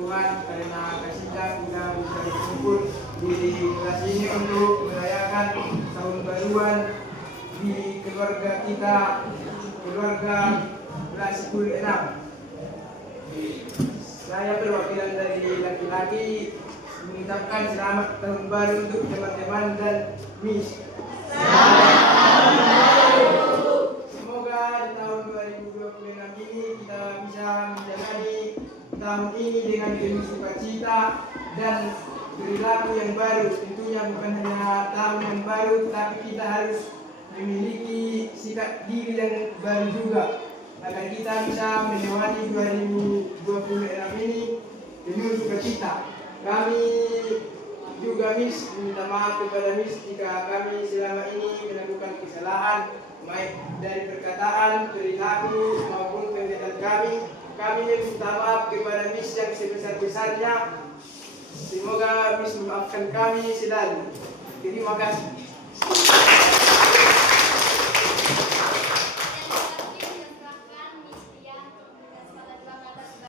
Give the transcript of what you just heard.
Tuhan karena kasihnya kita bisa berkumpul di kelas ini untuk merayakan tahun baruan di keluarga kita, keluarga kelas 10-6. Saya perwakilan dari laki-laki mengucapkan selamat tahun baru untuk teman-teman dan Miss. Semoga di tahun 2026 ini kita bisa menjalani tahun ini dengan penuh sukacita dan perilaku yang baru. Tentunya bukan hanya tahun yang baru, tapi kita harus memiliki sikap diri yang baru juga agar kita bisa melewati 2026 ini penuh sukacita. Kami juga Miss minta maaf kepada Miss jika kami selama ini melakukan kesalahan baik dari perkataan, perilaku maupun kegiatan kami. Kami minta maaf kepada Miss yang sebesar-besarnya. Semoga Miss memaafkan kami selalu. Terima kasih.